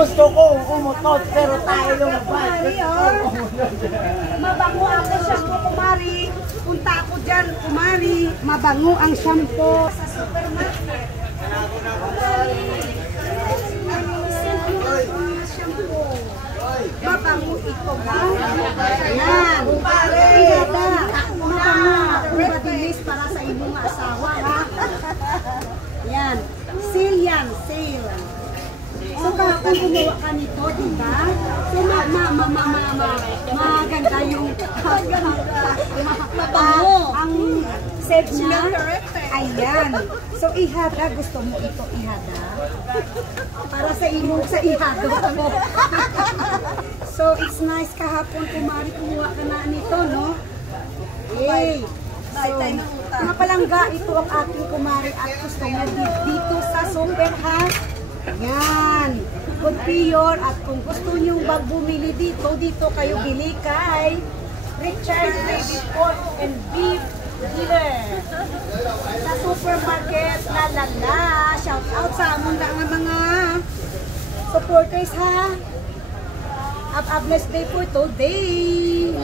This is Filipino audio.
Gusto ko umutot pero tayo lumabas. Mabango ako shampoo, kumari. Punta ako dyan, kumari. Mabango ang shampoo. Sa supermarket. Mabango ito ba? Yan. Ihada. Mabango. Mabilis para sa inyong asawa, ha? Yan. Sale yan. Sale. So, kahapon gumawa ka nito, diba? So, maganda yung mabango. Ang set niya, ayan. So, ihada. Gusto mo ito ihada? Para sa imong sa ihado mo. So, it's nice kahapon, kumari, kumuha ka na nito, no? Hey! So, mga palangga, ito ang aking kumari at gusto mo dito sa super, ha? Yan. Good pure. At kung gusto nyong bumili dito, dito kayo bili kay Richard Baby Pork and Beef Dealer. Sa supermarket, lalala. Shout out sa among mga supporters, ha. Have a blessed day for today.